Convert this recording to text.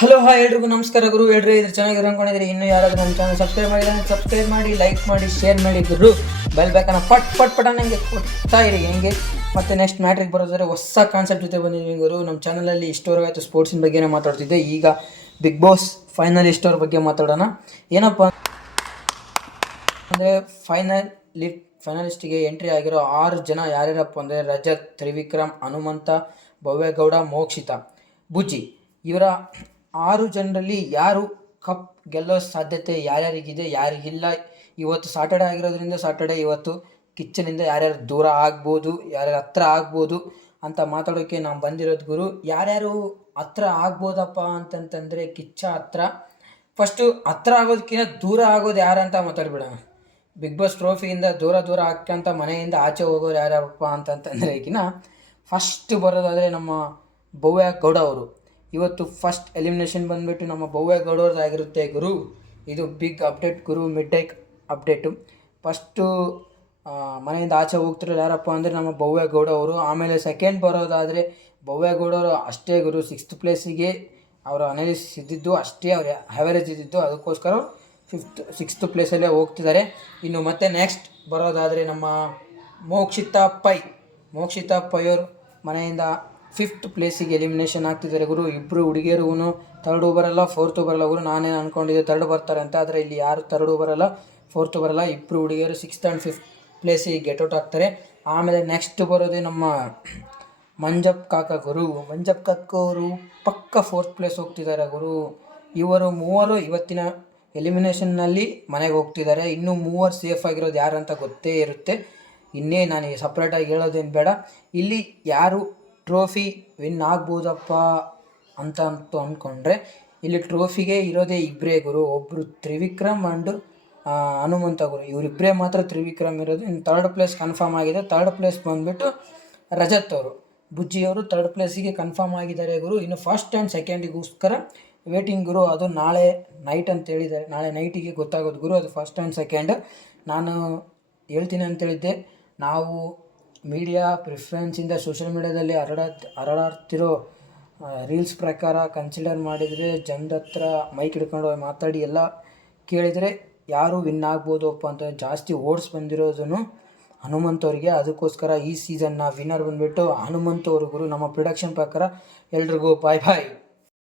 Hello hi ಎಲ್ರಿಗೂ ನಮಸ್ಕಾರ ಗುರು. ಹೇಳ್ರಿ ಇದ್ರ ಚೆನ್ನಾಗಿ ಅನ್ಕೊಂಡಿದ್ರಿ. ಇನ್ನೂ ಯಾರಾದ್ರೂ ನಮ್ಮ ಚಾನಲ್ ಸಬ್ಸ್ಕ್ರೈಬ್ ಮಾಡಿದ್ರೆ ಸಬ್ಸ್ಕ್ರೈಬ್ ಮಾಡಿ, ಲೈಕ್ ಮಾಡಿ, ಶೇರ್ ಮಾಡಿ ಗುರು. ಬೆಲ್ ಬೇಕನ್ನ ಪಟ್ ನನಗೆ ಕೊಡ್ತಾ ಇರಿ ಹೆಂಗೆ. ಮತ್ತೆ ನೆಕ್ಸ್ಟ್ ಮ್ಯಾಟ್ರಿಗೆ ಬರೋದಾದ್ರೆ ಹೊಸ ಕಾನ್ಸೆಪ್ಟ್ ಜೊತೆ ಬಂದಿದ್ದೀವಿ ಗುರು. ನಮ್ಮ ಚಾನಲಲ್ಲಿ ಇಷ್ಟವರೆಗೆ ಆಯಿತು ಸ್ಪೋರ್ಟ್ಸಿನ ಬಗ್ಗೆನೇ ಮಾತಾಡ್ತಿದ್ದೆ. ಈಗ ಬಿಗ್ ಬಾಸ್ ಫೈನಲಿಸ್ಟ್ ಅವ್ರ ಬಗ್ಗೆ ಮಾತಾಡೋಣ. ಏನಪ್ಪ ಅಂದರೆ ಫೈನಲಿಸ್ಟಿಗೆ ಎಂಟ್ರಿ ಆಗಿರೋ 6 ಜನ ಯಾರ್ಯಾರಪ್ಪ ಅಂದರೆ ರಜತ್, ತ್ರಿವಿಕ್ರಮ್, ಹನುಮಂತ, ಭವ್ಯಗೌಡ, ಮೋಕ್ಷಿತಾ, ಬುಜ್ಜಿ. ಇವರ 6 ಜನರಲ್ಲಿ ಯಾರು ಕಪ್ ಗೆಲ್ಲೋ ಸಾಧ್ಯತೆ ಯಾರ್ಯಾರಿಗಿದೆ, ಯಾರಿಗಿಲ್ಲ. ಇವತ್ತು ಸಾಟರ್ಡೆ ಆಗಿರೋದ್ರಿಂದ ಇವತ್ತು ಕಿಚ್ಚನಿಂದ ಯಾರ್ಯಾರು ದೂರ ಆಗ್ಬೋದು, ಯಾರ್ಯಾರು ಹತ್ರ ಆಗ್ಬೋದು ಅಂತ ಮಾತಾಡೋಕ್ಕೆ ನಾವು ಬಂದಿರೋದು ಗುರು. ಯಾರ್ಯಾರು ಹತ್ರ ಆಗ್ಬೋದಪ್ಪ ಅಂತಂತಂದರೆ ಕಿಚ್ಚ ಹತ್ರ. ಫಸ್ಟು ಹತ್ರ ಆಗೋದಕ್ಕಿಂತ ದೂರ ಆಗೋದು ಯಾರಂತ ಮಾತಾಡ್ಬಿಡೋಣ. ಬಿಗ್ ಬಾಸ್ ಟ್ರೋಫಿಯಿಂದ ದೂರ ಹಾಕ್ಯಂತ ಮನೆಯಿಂದ ಆಚೆ ಹೋಗೋರು ಯಾರ್ಯಾರಪ್ಪ ಅಂತಂತಂದರೆ ಈಗಿನ ಫಸ್ಟ್ ಬರೋದಾದರೆ ನಮ್ಮ ಭವ್ಯ ಗೌಡ ಅವರು. ಇವತ್ತು ಫಸ್ಟ್ ಎಲಿಮಿನೇಷನ್ ಬಂದುಬಿಟ್ಟು ನಮ್ಮ ಭವ್ಯ ಗೌಡವ್ರದ್ದಾಗಿರುತ್ತೆ ಗುರು. ಇದು ಬಿಗ್ ಅಪ್ಡೇಟ್ ಗುರು, ಮಿಡ್ ಡೇಕ್ ಅಪ್ಡೇಟು. ಫಸ್ಟು ಮನೆಯಿಂದ ಆಚೆ ಹೋಗ್ತಿರೋರು ಯಾರಪ್ಪ ಅಂದರೆ ನಮ್ಮ ಭವ್ಯ ಗೌಡ ಅವರು. ಆಮೇಲೆ ಸೆಕೆಂಡ್ ಬರೋದಾದರೆ ಭವ್ಯ ಗೌಡವರು ಅಷ್ಟೇ ಗುರು. 6th ಪ್ಲೇಸಿಗೆ ಅವರು ಅನಾಲಿಸಿಸ್ ಇದ್ದಿದ್ದು ಅಷ್ಟೇ, ಅವ್ರ ಆ್ಯಾವರೇಜ್ ಇದ್ದಿದ್ದು, ಅದಕ್ಕೋಸ್ಕರ 6th ಪ್ಲೇಸಲ್ಲೇ ಹೋಗ್ತಿದ್ದಾರೆ. ಇನ್ನು ಮತ್ತೆ ನೆಕ್ಸ್ಟ್ ಬರೋದಾದರೆ ನಮ್ಮ ಮೋಕ್ಷಿತಾ ಪೈ ಅವರು ಮನೆಯಿಂದ 5th ಪ್ಲೇಸಿಗೆ ಎಲಿಮಿನೇಷನ್ ಆಗ್ತಿದ್ದಾರೆ ಗುರು. ಇಬ್ಬರು ಹುಡುಗಿಯರು ಥರ್ಡು ಬರಲ್ಲ, ಫೋರ್ತು ಬರಲ್ಲ ಗುರು. ನಾನೇನು ಅಂದ್ಕೊಂಡಿದ್ದೆ ಥರ್ಡ್ ಬರ್ತಾರೆ ಅಂತ, ಆದರೆ ಇಲ್ಲಿ ಯಾರು ಥರ್ಡು ಬರಲ್ಲ, ಫೋರ್ತು ಬರಲ್ಲ. ಇಬ್ಬರು ಹುಡುಗಿಯರು 6th ಆ್ಯಂಡ್ 5th ಪ್ಲೇಸಿಗೆ ಗೆಟ್ಔಟ್ ಆಗ್ತಾರೆ. ಆಮೇಲೆ ನೆಕ್ಸ್ಟ್ ಬರೋದೇ ನಮ್ಮ ಮಂಜಪ್ಪ ಕಾಕ ಗುರು. ಮಂಜಪ್ಪ ಕಾಕ ಅವರು ಪಕ್ಕ 4th ಪ್ಲೇಸ್ ಹೋಗ್ತಿದ್ದಾರೆ ಗುರು. ಇವರು ಮೂವರು ಇವತ್ತಿನ ಎಲಿಮಿನೇಷನ್ನಲ್ಲಿ ಮನೆಗೆ ಹೋಗ್ತಿದ್ದಾರೆ. ಇನ್ನೂ 3 ಸೇಫ್ ಆಗಿರೋದು ಯಾರು ಅಂತ ಗೊತ್ತೇ ಇರುತ್ತೆ. ಇನ್ನೇ ನಾನು ಸಪ್ರೇಟಾಗಿ ಹೇಳೋದೇನು ಬೇಡ. ಇಲ್ಲಿ ಯಾರು ಟ್ರೋಫಿ ವಿನ್ ಆಗ್ಬೋದಪ್ಪ ಅಂತ ಅಂದ್ಕೊಂಡ್ರೆ ಇಲ್ಲಿ ಟ್ರೋಫಿಗೆ ಇರೋದೇ ಇಬ್ಬರೇ ಗುರು. ಒಬ್ಬರು ತ್ರಿವಿಕ್ರಮ್ ಆ್ಯಂಡ್ ಹನುಮಂತ ಗುರು. ಇವರಿಬ್ಬರೇ ಮಾತ್ರ ತ್ರಿವಿಕ್ರಮ್ ಇರೋದು. ಇನ್ನು 3rd ಪ್ಲೇಸ್ ಕನ್ಫರ್ಮ್ ಆಗಿದೆ. 3rd ಪ್ಲೇಸ್ ಬಂದುಬಿಟ್ಟು ರಜತ್ ಅವರು, ಬುಜ್ಜಿಯವರು 3rd ಪ್ಲೇಸಿಗೆ ಕನ್ಫರ್ಮ್ ಆಗಿದ್ದಾರೆ ಗುರು. ಇನ್ನು ಫಸ್ಟ್ ಆ್ಯಂಡ್ ಸೆಕೆಂಡಿಗೋಸ್ಕರ ವೇಟಿಂಗ್ ಗುರು. ಅದು ನಾಳೆ ನೈಟ್ ಅಂತ ಹೇಳಿದ್ದಾರೆ. ನಾಳೆ ನೈಟಿಗೆ ಗೊತ್ತಾಗೋದು ಗುರು, ಅದು ಫಸ್ಟ್ ಆ್ಯಂಡ್ ಸೆಕೆಂಡ್. ನಾನು ಹೇಳ್ತೀನಿ ಅಂತೇಳಿದ್ದೆ, ನಾವು ಮೀಡಿಯಾ ಪ್ರಿಫರೆನ್ಸಿಂದ ಸೋಷಿಯಲ್ ಮೀಡ್ಯಾದಲ್ಲಿ ಹರಡಾಡ್ತಿರೋ ರೀಲ್ಸ್ ಪ್ರಕಾರ ಕನ್ಸಿಡರ್ ಮಾಡಿದರೆ, ಜನರ ಹತ್ರ ಮೈಕ್ ಹಿಡ್ಕೊಂಡು ಮಾತಾಡಿ ಎಲ್ಲ ಕೇಳಿದರೆ ಯಾರು ವಿನ್ ಆಗ್ಬೋದಪ್ಪ ಅಂತ ಜಾಸ್ತಿ ಓಟ್ಸ್ ಬಂದಿರೋದನ್ನು ಹನುಮಂತವ್ರಿಗೆ. ಅದಕ್ಕೋಸ್ಕರ ಈ ಸೀಸನ್ನ ವಿನ್ನರ್ ಬಂದುಬಿಟ್ಟು ಹನುಮಂತವ್ರು ಗುರು. ನಮ್ಮ ಪ್ರೊಡಕ್ಷನ್ ಪ್ರಕಾರ ಎಲ್ರಿಗೂ ಬಾಯ್.